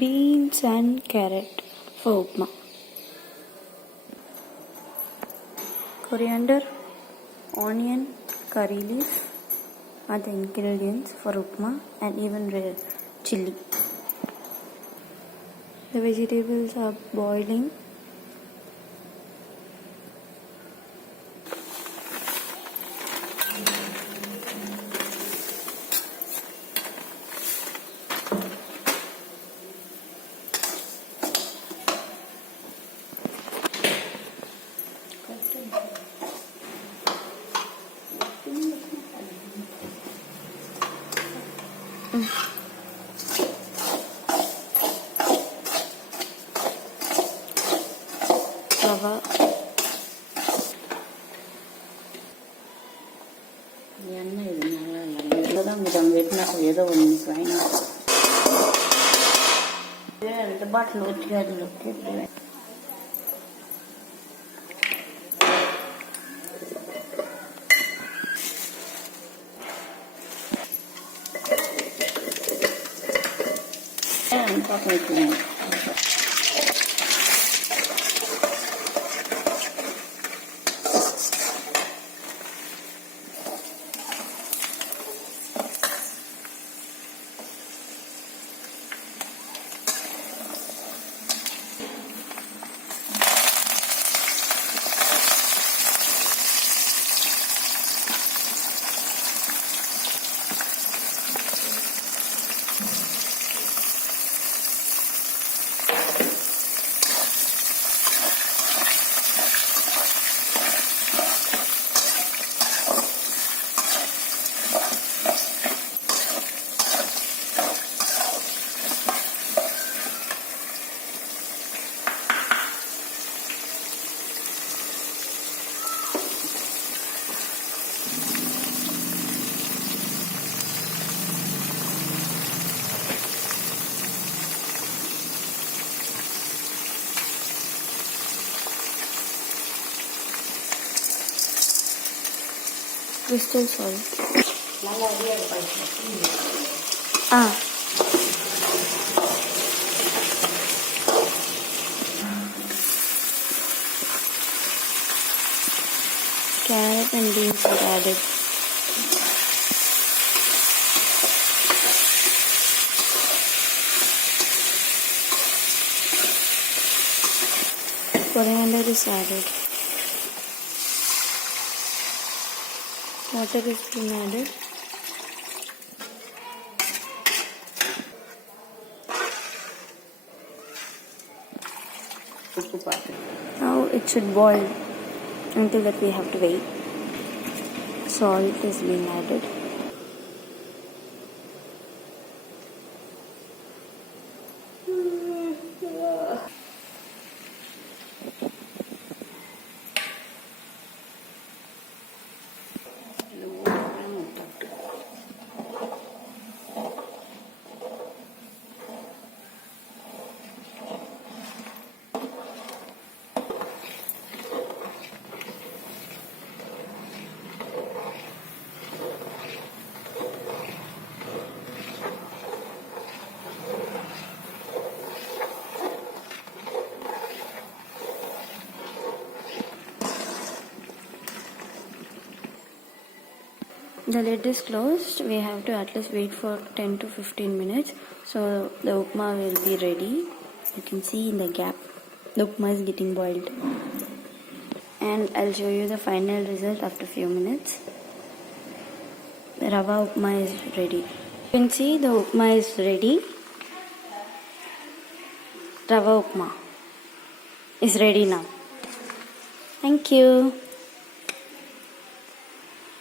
beans and carrot for upma. Coriander, onion, curry leaf are the ingredients for upma, and even red chili. The vegetables are boiling. Rava. Crystal salt. Carrot and beans are added. Coriander is added. Water is being added. Now it should boil. Until that we have to wait. Salt is being added. The lid is closed. We have to at least wait for 10 to 15 minutes. So the upma will be ready. You can see in the gap, the upma is getting boiled. And I'll show you the final result after a few minutes. The rava upma is ready. You can see the upma is ready. Rava upma is ready now. Thank you.